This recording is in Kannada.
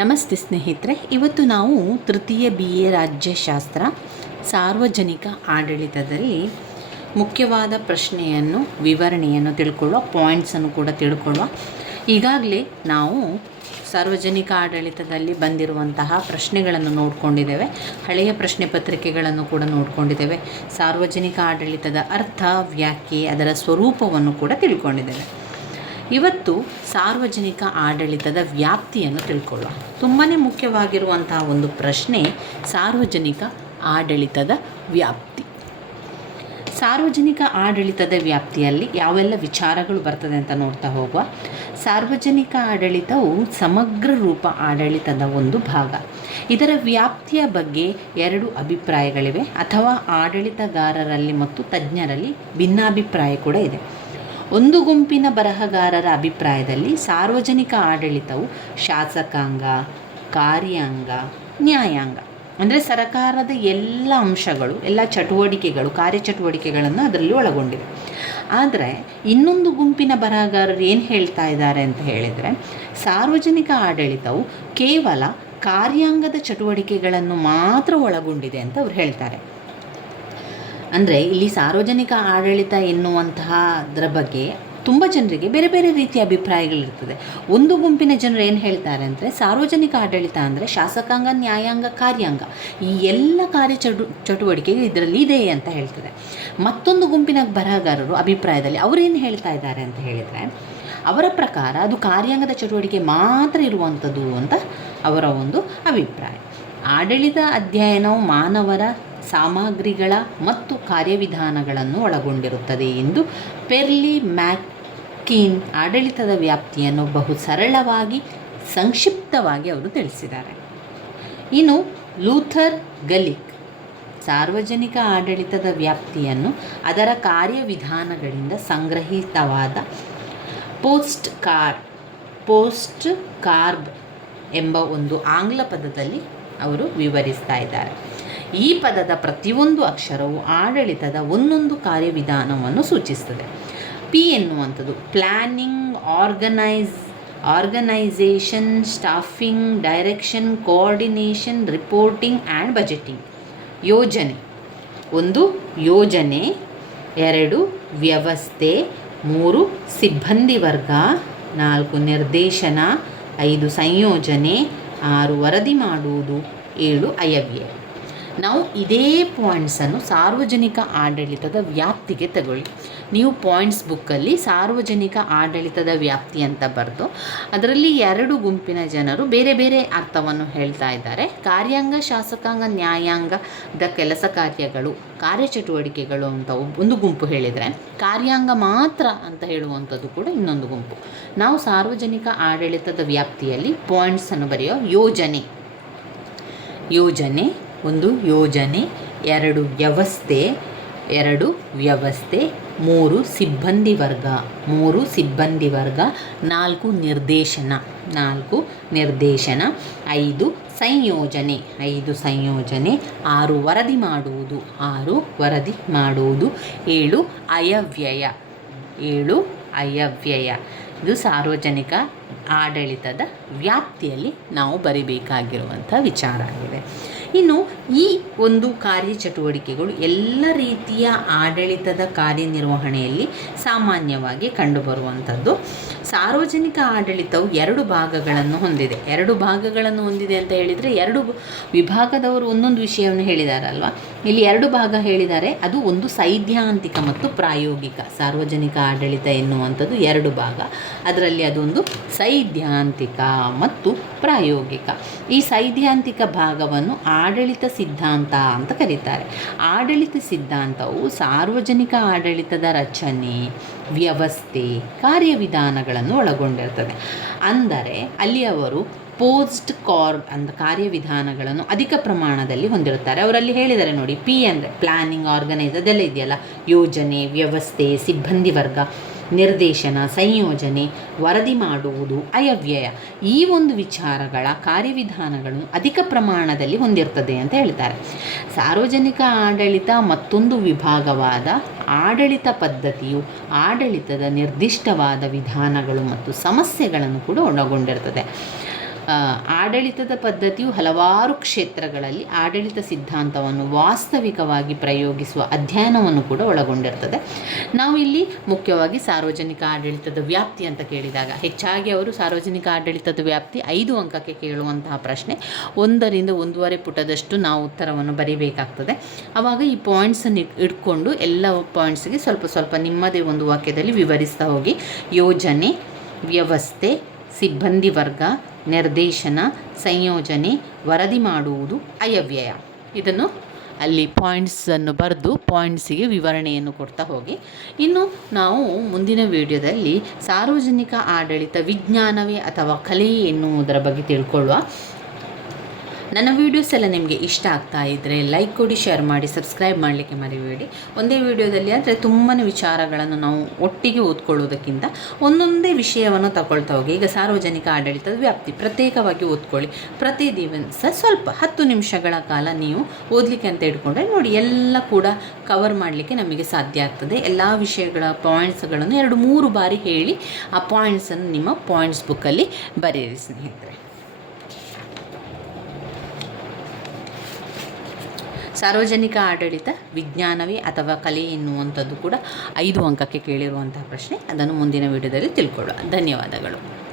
ನಮಸ್ತೆ ಸ್ನೇಹಿತರೆ, ಇವತ್ತು ನಾವು ತೃತೀಯ ಬಿ ಎ ರಾಜ್ಯಶಾಸ್ತ್ರ ಸಾರ್ವಜನಿಕ ಆಡಳಿತದಲ್ಲಿ ಮುಖ್ಯವಾದ ಪ್ರಶ್ನೆಯನ್ನು, ವಿವರಣೆಯನ್ನು ತಿಳ್ಕೊಳ್ಳುವ ಪಾಯಿಂಟ್ಸನ್ನು ಕೂಡ ತಿಳ್ಕೊಳ್ಳುವ, ಈಗಾಗಲೇ ನಾವು ಸಾರ್ವಜನಿಕ ಆಡಳಿತದಲ್ಲಿ ಬಂದಿರುವಂತಹ ಪ್ರಶ್ನೆಗಳನ್ನು ನೋಡಿಕೊಂಡಿದ್ದೇವೆ, ಹಳೆಯ ಪ್ರಶ್ನೆ ಪತ್ರಿಕೆಗಳನ್ನು ಕೂಡ ನೋಡಿಕೊಂಡಿದ್ದೇವೆ, ಸಾರ್ವಜನಿಕ ಆಡಳಿತದ ಅರ್ಥ, ವ್ಯಾಖ್ಯೆ ಅದರ ಸ್ವರೂಪವನ್ನು ಕೂಡ ತಿಳ್ಕೊಂಡಿದ್ದೇವೆ. ಇವತ್ತು ಸಾರ್ವಜನಿಕ ಆಡಳಿತದ ವ್ಯಾಪ್ತಿಯನ್ನು ತಿಳ್ಕೊಳ್ಳೋಣ. ತುಂಬಾ ಮುಖ್ಯವಾಗಿರುವಂತಹ ಒಂದು ಪ್ರಶ್ನೆ ಸಾರ್ವಜನಿಕ ಆಡಳಿತದ ವ್ಯಾಪ್ತಿ. ಸಾರ್ವಜನಿಕ ಆಡಳಿತದ ವ್ಯಾಪ್ತಿಯಲ್ಲಿ ಯಾವೆಲ್ಲ ವಿಚಾರಗಳು ಬರ್ತದೆ ಅಂತ ನೋಡ್ತಾ ಹೋಗುವ. ಸಾರ್ವಜನಿಕ ಆಡಳಿತವು ಸಮಗ್ರ ರೂಪ ಆಡಳಿತದ ಒಂದು ಭಾಗ. ಇದರ ವ್ಯಾಪ್ತಿಯ ಬಗ್ಗೆ ಎರಡು ಅಭಿಪ್ರಾಯಗಳಿವೆ. ಅಥವಾ ಆಡಳಿತಗಾರರಲ್ಲಿ ಮತ್ತು ತಜ್ಞರಲ್ಲಿ ಭಿನ್ನಾಭಿಪ್ರಾಯ ಕೂಡ ಇದೆ. ಒಂದು ಗುಂಪಿನ ಬರಹಗಾರರ ಅಭಿಪ್ರಾಯದಲ್ಲಿ ಸಾರ್ವಜನಿಕ ಆಡಳಿತವು ಶಾಸಕಾಂಗ, ಕಾರ್ಯಾಂಗ, ನ್ಯಾಯಾಂಗ, ಅಂದರೆ ಸರಕಾರದ ಎಲ್ಲ ಅಂಶಗಳು, ಎಲ್ಲ ಚಟುವಟಿಕೆಗಳು, ಕಾರ್ಯಚಟುವಟಿಕೆಗಳನ್ನು ಅದರಲ್ಲಿ ಒಳಗೊಂಡಿವೆ ಆದರೆ ಇನ್ನೊಂದು ಗುಂಪಿನ ಬರಹಗಾರರು ಏನು ಹೇಳ್ತಾ ಇದ್ದಾರೆ ಅಂತ ಹೇಳಿದರೆ, ಸಾರ್ವಜನಿಕ ಆಡಳಿತವು ಕೇವಲ ಕಾರ್ಯಾಂಗದ ಚಟುವಟಿಕೆಗಳನ್ನು ಮಾತ್ರ ಒಳಗೊಂಡಿದೆ ಅಂತ ಅವ್ರು ಹೇಳ್ತಾರೆ. ಅಂದರೆ ಇಲ್ಲಿ ಸಾರ್ವಜನಿಕ ಆಡಳಿತ ಎನ್ನುವಂತಹದ್ರ ಬಗ್ಗೆ ತುಂಬ ಜನರಿಗೆ ಬೇರೆ ಬೇರೆ ರೀತಿಯ ಅಭಿಪ್ರಾಯಗಳಿರ್ತದೆ. ಒಂದು ಗುಂಪಿನ ಜನರು ಏನು ಹೇಳ್ತಾರೆ ಅಂದರೆ ಸಾರ್ವಜನಿಕ ಆಡಳಿತ ಅಂದರೆ ಶಾಸಕಾಂಗ, ನ್ಯಾಯಾಂಗ, ಕಾರ್ಯಾಂಗ. ಈ ಎಲ್ಲ ಕಾರ್ಯ ಚಟು ಚಟುವಟಿಕೆಗಳು ಇದರಲ್ಲಿ ಇದೆ ಅಂತ ಹೇಳ್ತದೆ. ಮತ್ತೊಂದು ಗುಂಪಿನ ಬರಹಗಾರರು ಅಭಿಪ್ರಾಯದಲ್ಲಿ ಅವರೇನು ಹೇಳ್ತಾ ಇದ್ದಾರೆ ಅಂತ ಹೇಳಿದರೆ ಅವರ ಪ್ರಕಾರ ಅದು ಕಾರ್ಯಾಂಗದ ಚಟುವಟಿಕೆ ಮಾತ್ರ ಇರುವಂಥದ್ದು ಅಂತ ಅವರ ಒಂದು ಅಭಿಪ್ರಾಯ. ಆಡಳಿತ ಅಧ್ಯಯನವು ಮಾನವರ ಸಾಮಗ್ರಿಗಳ ಮತ್ತು ಕಾರ್ಯವಿಧಾನಗಳನ್ನು ಒಳಗೊಂಡಿರುತ್ತದೆ ಎಂದು ಪೆರ್ಲಿ ಮ್ಯಾಕ್ಕೀನ್ ಆಡಳಿತದ ವ್ಯಾಪ್ತಿಯನ್ನು ಬಹು ಸರಳವಾಗಿ ಸಂಕ್ಷಿಪ್ತವಾಗಿ ಅವರು ತಿಳಿಸಿದ್ದಾರೆ. ಇನ್ನು ಲೂಥರ್ ಗಲಿಕ್ ಸಾರ್ವಜನಿಕ ಆಡಳಿತದ ವ್ಯಾಪ್ತಿಯನ್ನು ಅದರ ಕಾರ್ಯವಿಧಾನಗಳಿಂದ ಸಂಗ್ರಹಿತವಾದ ಪೋಸ್ಟ್ ಕಾರ್, ಪೋಸ್ಟ್ ಕಾರ್ಬ್ ಎಂಬ ಒಂದು ಆಂಗ್ಲ ಪದದಲ್ಲಿ ಅವರು ವಿವರಿಸ್ತಾ ಇದ್ದಾರೆ. ಈ ಪದದ ಪ್ರತಿಯೊಂದು ಅಕ್ಷರವು ಆಡಳಿತದ ಒಂದೊಂದು ಕಾರ್ಯವಿಧಾನವನ್ನು ಸೂಚಿಸ್ತದೆ ಪಿ ಎನ್ನುವಂಥದ್ದು planning organise organisation staffing direction coordination reporting and budgeting ಯೋಜನೆ. ಒಂದು, ಯೋಜನೆ. ಎರಡು, ವ್ಯವಸ್ಥೆ. ಮೂರು, ಸಿಬ್ಬಂದಿ ವರ್ಗ. ನಾಲ್ಕು, ನಿರ್ದೇಶನ. ಐದು, ಸಂಯೋಜನೆ. ಆರು, ವರದಿ ಮಾಡುವುದು. ಏಳು, ಅಯವ್ಯಯ. ನಾವು ಇದೇ ಪಾಯಿಂಟ್ಸನ್ನು ಸಾರ್ವಜನಿಕ ಆಡಳಿತದ ವ್ಯಾಪ್ತಿಗೆ ತಗೊಳ್ಳಿ. ನೀವು ಪಾಯಿಂಟ್ಸ್ ಬುಕ್ಕಲ್ಲಿ ಸಾರ್ವಜನಿಕ ಆಡಳಿತದ ವ್ಯಾಪ್ತಿ ಅಂತ ಬರೆದು, ಅದರಲ್ಲಿ ಎರಡು ಗುಂಪಿನ ಜನರು ಬೇರೆ ಬೇರೆ ಅರ್ಥವನ್ನು ಹೇಳ್ತಾ ಇದ್ದಾರೆ. ಕಾರ್ಯಾಂಗ, ಶಾಸಕಾಂಗ ನ್ಯಾಯಾಂಗದ ಕೆಲಸ ಕಾರ್ಯಗಳು, ಕಾರ್ಯಚಟುವಟಿಕೆಗಳು ಅಂತ ಒಂದು ಗುಂಪು ಹೇಳಿದರೆ, ಕಾರ್ಯಾಂಗ ಮಾತ್ರ ಅಂತ ಹೇಳುವಂಥದ್ದು ಕೂಡ ಇನ್ನೊಂದು ಗುಂಪು. ನಾವು ಸಾರ್ವಜನಿಕ ಆಡಳಿತದ ವ್ಯಾಪ್ತಿಯಲ್ಲಿ ಪಾಯಿಂಟ್ಸನ್ನು ಬರೆಯೋ ಯೋಜನೆ. ಯೋಜನೆ ಒಂದು ಯೋಜನೆ, ಎರಡು ವ್ಯವಸ್ಥೆ ಎರಡು ವ್ಯವಸ್ಥೆ, ಮೂರು ಸಿಬ್ಬಂದಿ ವರ್ಗ, ಮೂರು ಸಿಬ್ಬಂದಿ ವರ್ಗ, ನಾಲ್ಕು ನಿರ್ದೇಶನ ನಾಲ್ಕು ನಿರ್ದೇಶನ, ಐದು ಸಂಯೋಜನೆ ಐದು ಸಂಯೋಜನೆ, ಆರು ವರದಿ ಮಾಡುವುದು, ಆರು ವರದಿ ಮಾಡುವುದು, ಏಳು ಅಯವ್ಯಯ ಏಳು ಅಯವ್ಯಯ. ಇದು ಸಾರ್ವಜನಿಕ ಆಡಳಿತದ ವ್ಯಾಪ್ತಿಯಲ್ಲಿ ನಾವು ಬರಿಬೇಕಾಗಿರುವಂಥ ವಿಚಾರ ಆಗಿದೆ. ಇನ್ನು ಈ ಒಂದು ಕಾರ್ಯಚಟುವಟಿಕೆಗಳು ಎಲ್ಲ ರೀತಿಯ ಆಡಳಿತದ ಕಾರ್ಯನಿರ್ವಹಣೆಯಲ್ಲಿ ಸಾಮಾನ್ಯವಾಗಿ ಕಂಡುಬರುವಂಥದ್ದು. ಸಾರ್ವಜನಿಕ ಆಡಳಿತವು ಎರಡು ಭಾಗಗಳನ್ನು ಹೊಂದಿದೆ. ಎರಡು ಭಾಗಗಳನ್ನು ಹೊಂದಿದೆ ಅಂತ ಹೇಳಿದರೆ ಎರಡು ವಿಭಾಗದವರು ಒಂದೊಂದು ವಿಷಯವನ್ನು ಹೇಳಿದಾರಲ್ವ ಇಲ್ಲಿ ಎರಡು ಭಾಗ ಹೇಳಿದ್ದಾರೆ ಅದು ಒಂದು ಸೈದ್ಧಾಂತಿಕ ಮತ್ತು ಪ್ರಾಯೋಗಿಕ. ಸಾರ್ವಜನಿಕ ಆಡಳಿತ ಎನ್ನುವಂಥದ್ದು ಎರಡು ಭಾಗ. ಅದರಲ್ಲಿ ಅದೊಂದು ಸೈದ್ಧಾಂತಿಕ ಮತ್ತು ಪ್ರಾಯೋಗಿಕ. ಈ ಸೈದ್ಧಾಂತಿಕ ಭಾಗವನ್ನು ಆಡಳಿತ ಸಿದ್ಧಾಂತ ಅಂತ ಕರೀತಾರೆ. ಆಡಳಿತ ಸಿದ್ಧಾಂತವು ಸಾರ್ವಜನಿಕ ಆಡಳಿತದ ರಚನೆ ವ್ಯವಸ್ಥೆ, ಕಾರ್ಯವಿಧಾನಗಳನ್ನು ಒಳಗೊಂಡಿರ್ತದೆ. ಅಂದರೆ ಅಲ್ಲಿ ಅವರು ಪೋಸ್ಟ್ ಕಾರ್ಬ್ ಅಂತ ಕಾರ್ಯವಿಧಾನಗಳನ್ನು ಅಧಿಕ ಪ್ರಮಾಣದಲ್ಲಿ ಹೊಂದಿರುತ್ತಾರೆ. ಅವರಲ್ಲಿ ಹೇಳಿದ್ದಾರೆ ನೋಡಿ ಪಿ ಅಂದರೆ ಪ್ಲ್ಯಾನಿಂಗ್ ಆರ್ಗನೈಸ್ ಅದೆಲ್ಲ ಇದೆಯಲ್ಲ? ಯೋಜನೆ, ವ್ಯವಸ್ಥೆ, ಸಿಬ್ಬಂದಿ ವರ್ಗ. ನಿರ್ದೇಶನ, ಸಂಯೋಜನೆ, ವರದಿ ಮಾಡುವುದು ಅಯವ್ಯಯ. ಈ ಒಂದು ವಿಚಾರಗಳ ಕಾರ್ಯವಿಧಾನಗಳನ್ನು ಅಧಿಕ ಪ್ರಮಾಣದಲ್ಲಿ ಹೊಂದಿರ್ತದೆ ಅಂತ ಹೇಳ್ತಾರೆ. ಸಾರ್ವಜನಿಕ ಆಡಳಿತ ಮತ್ತೊಂದು ವಿಭಾಗವಾದ ಆಡಳಿತ ಪದ್ಧತಿಯು ಆಡಳಿತದ ನಿರ್ದಿಷ್ಟವಾದ ವಿಧಾನಗಳು ಮತ್ತು ಸಮಸ್ಯೆಗಳನ್ನು ಕೂಡ ಒಳಗೊಂಡಿರ್ತದೆ. ಆಡಳಿತದ ಪದ್ಧತಿಯು ಹಲವಾರು ಕ್ಷೇತ್ರಗಳಲ್ಲಿ ಆಡಳಿತ ಸಿದ್ಧಾಂತವನ್ನು ವಾಸ್ತವಿಕವಾಗಿ ಪ್ರಯೋಗಿಸುವ ಅಧ್ಯಯನವನ್ನು ಕೂಡ ಒಳಗೊಂಡಿರ್ತದೆ. ನಾವು ಇಲ್ಲಿ ಮುಖ್ಯವಾಗಿ ಸಾರ್ವಜನಿಕ ಆಡಳಿತದ ವ್ಯಾಪ್ತಿ ಅಂತ ಕೇಳಿದಾಗ, ಹೆಚ್ಚಾಗಿ ಅವರು ಸಾರ್ವಜನಿಕ ಆಡಳಿತದ ವ್ಯಾಪ್ತಿ ಐದು ಅಂಕಕ್ಕೆ ಕೇಳುವಂತಹ ಪ್ರಶ್ನೆ. ಒಂದರಿಂದ ಒಂದೂವರೆ ಪುಟದಷ್ಟು ನಾವು ಉತ್ತರವನ್ನು ಬರೀಬೇಕಾಗ್ತದೆ. ಆವಾಗ ಈ ಪಾಯಿಂಟ್ಸನ್ನು ಇಟ್ಕೊಂಡು ಎಲ್ಲ ಪಾಯಿಂಟ್ಸ್ಗೆ ಸ್ವಲ್ಪ ಸ್ವಲ್ಪ ನಿಮ್ಮದೇ ಒಂದು ವಾಕ್ಯದಲ್ಲಿ ವಿವರಿಸ್ತಾ ಹೋಗಿ. ಯೋಜನೆ, ವ್ಯವಸ್ಥೆ, ಸಿಬ್ಬಂದಿ ವರ್ಗ ನಿರ್ದೇಶನ, ಸಂಯೋಜನೆ, ವರದಿ ಮಾಡುವುದು ಅಯವ್ಯಯ. ಇದನ್ನು ಅಲ್ಲಿ ಪಾಯಿಂಟ್ಸನ್ನು ಬರೆದು ಪಾಯಿಂಟ್ಸಿಗೆ ವಿವರಣೆಯನ್ನು ಕೊಡ್ತಾ ಹೋಗಿ. ಇನ್ನು ನಾವು ಮುಂದಿನ ವಿಡಿಯೋದಲ್ಲಿ ಸಾರ್ವಜನಿಕ ಆಡಳಿತ ವಿಜ್ಞಾನವೇ ಅಥವಾ ಕಲೆಯೇ ಎನ್ನುವುದರ ಬಗ್ಗೆ ತಿಳ್ಕೊಳ್ಳುವ ನನ್ನ ವೀಡಿಯೋಸ್ ಎಲ್ಲ ನಿಮಗೆ ಇಷ್ಟ ಆಗ್ತಾ ಇದ್ದರೆ ಲೈಕ್ ಕೊಡಿ ಶೇರ್ ಮಾಡಿ ಸಬ್ಸ್ಕ್ರೈಬ್ ಮಾಡಲಿಕ್ಕೆ ಮರಿಬೇಡಿ. ಒಂದೇ ವಿಡಿಯೋದಲ್ಲಿ ಆದರೆ ತುಂಬಾ ವಿಚಾರಗಳನ್ನು ನಾವು ಒಟ್ಟಿಗೆ ಓದ್ಕೊಳ್ಳೋದಕ್ಕಿಂತ ಒಂದೊಂದೇ ವಿಷಯವನ್ನು ತಗೊಳ್ತಾ ಹೋಗಿ. ಈಗ ಸಾರ್ವಜನಿಕ ಆಡಳಿತದ ವ್ಯಾಪ್ತಿ, ಪ್ರತ್ಯೇಕವಾಗಿ ಓದ್ಕೊಳ್ಳಿ. ಪ್ರತಿ ದಿವಸ ಸ್ವಲ್ಪ ಹತ್ತು ನಿಮಿಷಗಳ ಕಾಲ ನೀವು ಓದಲಿಕ್ಕೆ ಅಂತ ಇಟ್ಕೊಂಡ್ರೆ ನೋಡಿ, ಎಲ್ಲ ಕೂಡ ಕವರ್ ಮಾಡಲಿಕ್ಕೆ ನಮಗೆ ಸಾಧ್ಯ ಆಗ್ತದೆ. ಎಲ್ಲ ವಿಷಯಗಳ ಪಾಯಿಂಟ್ಸ್ಗಳನ್ನು ಎರಡು ಮೂರು ಬಾರಿ ಹೇಳಿ ಆ ಪಾಯಿಂಟ್ಸನ್ನು ನಿಮ್ಮ ಪಾಯಿಂಟ್ಸ್ ಬುಕ್ಕಲ್ಲಿ ಬರೆಯಿರಿ ಸ್ನೇಹಿತರೆ. ಸಾರ್ವಜನಿಕ ಆಡಳಿತ, ವಿಜ್ಞಾನವೇ ಅಥವಾ ಕಲೆ ಎನ್ನುವಂಥದ್ದು ಕೂಡ ಐದು ಅಂಕಕ್ಕೆ ಕೇಳಿರುವಂತಹ ಪ್ರಶ್ನೆ. ಅದನ್ನು ಮುಂದಿನ ವಿಡಿಯೋದಲ್ಲಿ ತಿಳ್ಕೊಳ್ಳೋಣ. ಧನ್ಯವಾದಗಳು.